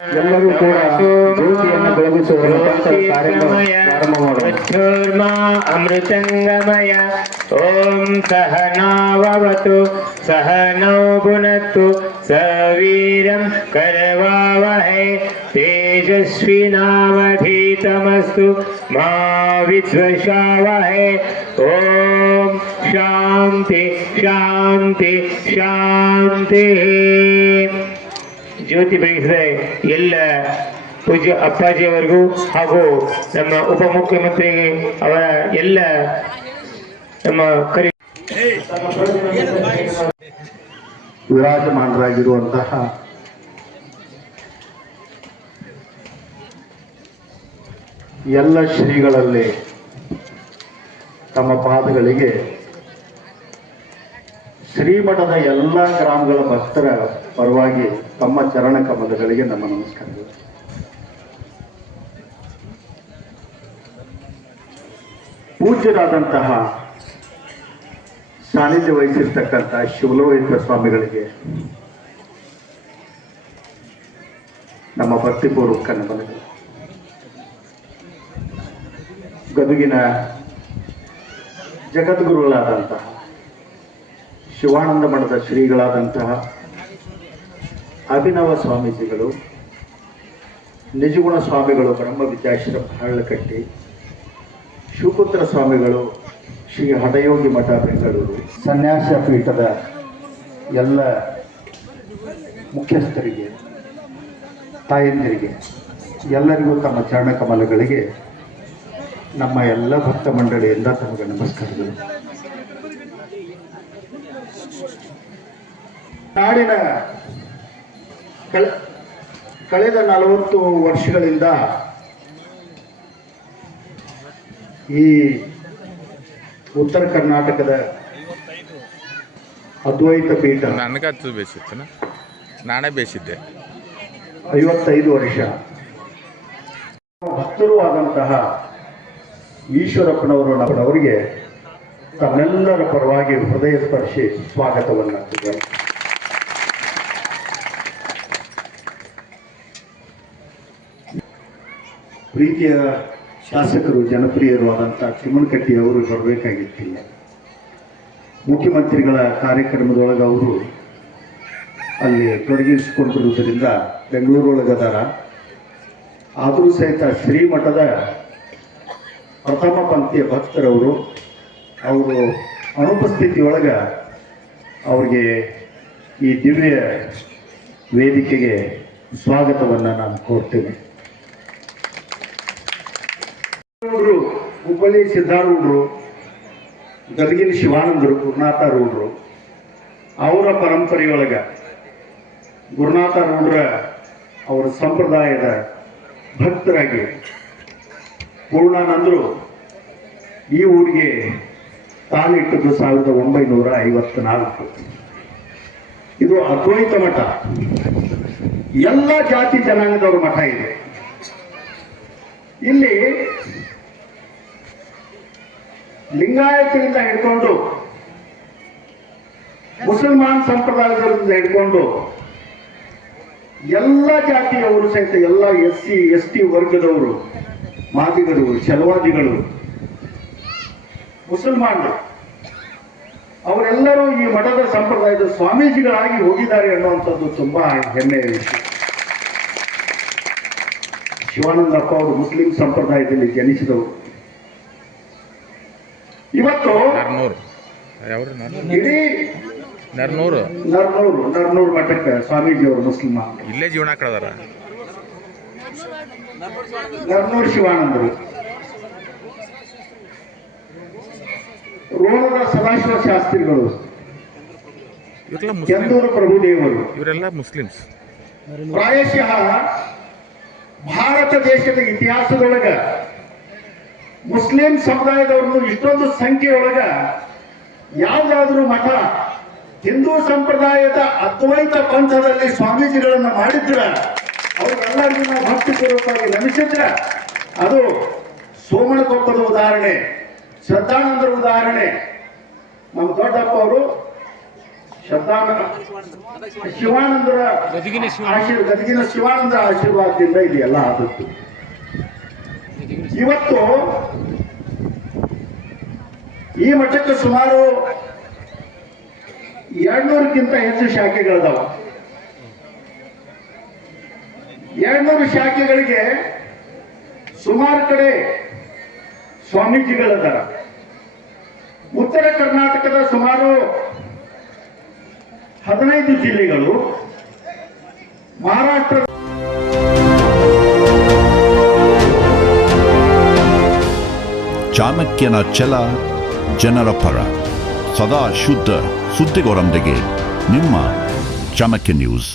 ಎಲ್ಲರೂ ಕೂಡ ಜ್ಯೋತಿಯನ್ನು ಬೆಳಗಿಸುವ ಅಮೃತಂಗಮಯ. ಓಂ ಸಹನಾವವತು ಸಹನೌ ಭುನಕ್ತು ಸವೀರಂ ಕರವಾವಹೈ ತೇಜಸ್ವಿನಾವಧೀತಮಸ್ತು ಮಾ ವಿದ್ವಿಷಾವಹೈ. ಓಂ ಶಾಂತಿ ಶಾಂತಿ ಶಾಂತಿ. ಜ್ಯೋತಿ ಬೆಳಗಿಸಿದ ಎಲ್ಲ ಪೂಜ್ಯ ಅಪ್ಪಾಜಿಯವರಿಗೂ ಹಾಗೂ ನಮ್ಮ ಉಪಮುಖ್ಯಮಂತ್ರಿ ಅವರ ಎಲ್ಲ ನಮ್ಮ ವಿರಾಜಮಾನರಾಗಿರುವಂತಹ ಎಲ್ಲ ಶ್ರೀಗಳಲ್ಲಿ ತಮ್ಮ ಪಾದಗಳಿಗೆ ಶ್ರೀಮಠದ ಎಲ್ಲ ಗ್ರಾಮಗಳ ಭಕ್ತರ ಪರವಾಗಿ ತಮ್ಮ ಚರಣ ಕಮಲಗಳಿಗೆ ನಮ್ಮ ನಮಸ್ಕಾರಗಳು. ಪೂಜ್ಯರಾದಂತಹ ಸಾನ್ನಿಧ್ಯ ವಹಿಸಿರ್ತಕ್ಕಂಥ ಶಿವಲೋಕೇಶ್ವರ ಸ್ವಾಮಿಗಳಿಗೆ ನಮ್ಮ ಭಕ್ತಿಪೂರ್ವಕ ನಮನಗಳು. ಗದುಗಿನ ಜಗದ್ಗುರುಗಳಾದಂತಹ ಶಿವಾನಂದ ಮಠದ ಶ್ರೀಗಳಾದಂತಹ ಅಭಿನವ ಸ್ವಾಮೀಜಿಗಳು, ನಿಜಗುಣ ಸ್ವಾಮಿಗಳು ಬ್ರಹ್ಮ ವಿದ್ಯಾಶ್ರಮ ಹಳ್ಳಕಟ್ಟಿ, ಶಿವಪುತ್ರ ಸ್ವಾಮಿಗಳು ಶ್ರೀ ಹಠಯೋಗಿ ಮಠ ಬೆಂಗಳೂರು, ಸನ್ಯಾಸ ಪೀಠದ ಎಲ್ಲ ಮುಖ್ಯಸ್ಥರಿಗೆ, ತಾಯಂದಿರಿಗೆ ಎಲ್ಲರಿಗೂ ತಮ್ಮ ಚರಣ ಕಮಲಗಳಿಗೆ ನಮ್ಮ ಎಲ್ಲ ಭಕ್ತ ಮಂಡಳಿಯಿಂದ ತಮಗೆ ನಮಸ್ಕಾರಗಳು. ನಾಡಿನ ಕಳೆದ 40 ವರ್ಷಗಳಿಂದ ಈ ಉತ್ತರ ಕರ್ನಾಟಕದ ಅದ್ವೈತ ಪೀಠ ನಾನೇ ಬೇಯಿಸಿದ್ದೆ 55 ವರ್ಷ ಭಕ್ತರು ಆದಂತಹ ಈಶ್ವರಪ್ಪನವರಿಗೆ ತಮ್ಮೆಲ್ಲರ ಪರವಾಗಿ ಹೃದಯ ಸ್ಪರ್ಶಿ ಸ್ವಾಗತವನ್ನು ಹಾಕಿದ್ದಾರೆ. ಪ್ರೀತಿಯ ಶಾಸಕರು, ಜನಪ್ರಿಯರು ಆದಂತಹ ಚಿಮ್ಮನಕಟ್ಟಿ ಅವರು ಬರಬೇಕಾಗಿತ್ತಿಲ್ಲ. ಮುಖ್ಯಮಂತ್ರಿಗಳ ಕಾರ್ಯಕ್ರಮದೊಳಗೆ ಅವರು ಅಲ್ಲಿ ತೊಡಗಿಸಿಕೊಂಡಿರುವುದರಿಂದ ಬೆಂಗಳೂರೊಳಗದಾರ. ಆದರೂ ಸಹಿತ ಶ್ರೀಮಠದ ಪ್ರಥಮ ಪಂಕ್ತಿಯ ಭಕ್ತರವರು ಅವರು ಅನುಪಸ್ಥಿತಿಯೊಳಗೆ ಅವರಿಗೆ ಈ ದಿವ್ಯ ವೇದಿಕೆಗೆ ಸ್ವಾಗತವನ್ನು ನಾನು ಕೋರ್ತೇನೆ. ಹುಬ್ಬಳ್ಳಿ ಸಿದ್ಧಾರೂಢರು, ಗದಗಿನ ಶಿವಾನಂದರು, ಗುರುನಾಥ ರೂಢರು, ಅವರ ಪರಂಪರೆಯೊಳಗೆ ಗುರುನಾಥ ರೂಢರ ಅವರ ಸಂಪ್ರದಾಯದ ಭಕ್ತರಾಗಿ ಪೂರ್ಣಾನಂದರು ಈ ಊರಿಗೆ ತಾಳಿಟ್ಟದ್ದು 1954. ಇದು ಅದ್ವೈತ ಮಠ, ಎಲ್ಲ ಜಾತಿ ಜನಾಂಗದವರ ಮಠ ಇದೆ. ಇಲ್ಲಿ ಲಿಂಗಾಯತರಿಂದ ಹಿಡ್ಕೊಂಡು ಮುಸಲ್ಮಾನ್ ಸಂಪ್ರದಾಯದಿಂದ ಹಿಡ್ಕೊಂಡು ಎಲ್ಲ ಜಾತಿಯವರು ಸಹಿತ, ಎಲ್ಲ SC ST ವರ್ಗದವರು, ಮಾದಿಗರು, ಶಲವಾದಿಗಳು, ಮುಸಲ್ಮಾನರು, ಅವರೆಲ್ಲರೂ ಈ ಮಠದ ಸಂಪ್ರದಾಯದ ಸ್ವಾಮೀಜಿಗಳಾಗಿ ಹೋಗಿದ್ದಾರೆ ಅನ್ನುವಂಥದ್ದು ತುಂಬಾ ಹೆಮ್ಮೆಯ ವಿಷಯ. ಶಿವಾನಂದಪ್ಪ ಅವರು ಮುಸ್ಲಿಂ ಸಂಪ್ರದಾಯದಲ್ಲಿ ಜನಿಸಿದವರು. ಇವತ್ತು ಇಡೀ ನರ್ನೂರು ಮಠಕ್ಕೆ ಸ್ವಾಮೀಜಿಯವರು ಮುಸ್ಲಿಮ, ಇಲ್ಲೇ ಜೀವನ ಕಳೆದಾರ. ನರ್ನೂರು ಶಿವಾನಂದರು, ರೋಣದ ಸದಾಶಿವ ಶಾಸ್ತ್ರಿಗಳು, ಕೆಂದೂರು ಪ್ರಭುದೇವರು, ಇವರೆಲ್ಲ ಮುಸ್ಲಿಮ್ಸ್. ಪ್ರಾಯಶಃ ಭಾರತ ದೇಶದ ಇತಿಹಾಸದೊಳಗ ಮುಸ್ಲಿಂ ಸಮುದಾಯದವ್ರನ್ನು ಇಷ್ಟೊಂದು ಸಂಖ್ಯೆಯೊಳಗ ಯಾವುದಾದ್ರೂ ಮಠ ಹಿಂದೂ ಸಂಪ್ರದಾಯದ ಅದ್ವೈತ ಪಂಥದಲ್ಲಿ ಸ್ವಾಮೀಜಿಗಳನ್ನ ಮಾಡಿದ್ರ, ಅವ್ರಿಗೆಲ್ಲರಿಗೂ ನಾವು ಭಕ್ತಿಪೂರ್ವಕವಾಗಿ ನಮಿಸಿದ್ರ, ಅದು ಸೋಮನಕೊಪ್ಪದ ಉದಾಹರಣೆ, ಶ್ರದ್ಧಾನಂದರ ಉದಾಹರಣೆ, ನಮ್ಮ ದೊಡ್ಡಪ್ಪ ಅವರು ಶಿವಾನಂದರ ಗದಗಿನ ಶಿವಾನಂದರ ಆಶೀರ್ವಾದದಿಂದ ಇದೆಲ್ಲ ಆದದ್ದು. ಇವತ್ತು ಈ ಮಠಕ್ಕೆ ಸುಮಾರು 200ಕ್ಕಿಂತ ಹೆಚ್ಚು ಶಾಖೆಗಳಿದಾವ. 200 ಶಾಖೆಗಳಿಗೆ ಸುಮಾರು ಕಡೆ ಸ್ವಾಮೀಜಿಗಳಿದ್ದಾರೆ. ಉತ್ತರ ಕರ್ನಾಟಕದ ಸುಮಾರು 15 ಜಿಲ್ಲೆಗಳು, ಮಹಾರಾಷ್ಟ್ರ ಚಾಣಕ್ಯನ ಛಲ ಜನರ ಪರ, ಸದಾ ಶುದ್ಧ ಸುದ್ದಿಗಳೊಂದಿಗೆ ನಿಮ್ಮ ಚಾಣಕ್ಯ ನ್ಯೂಸ್.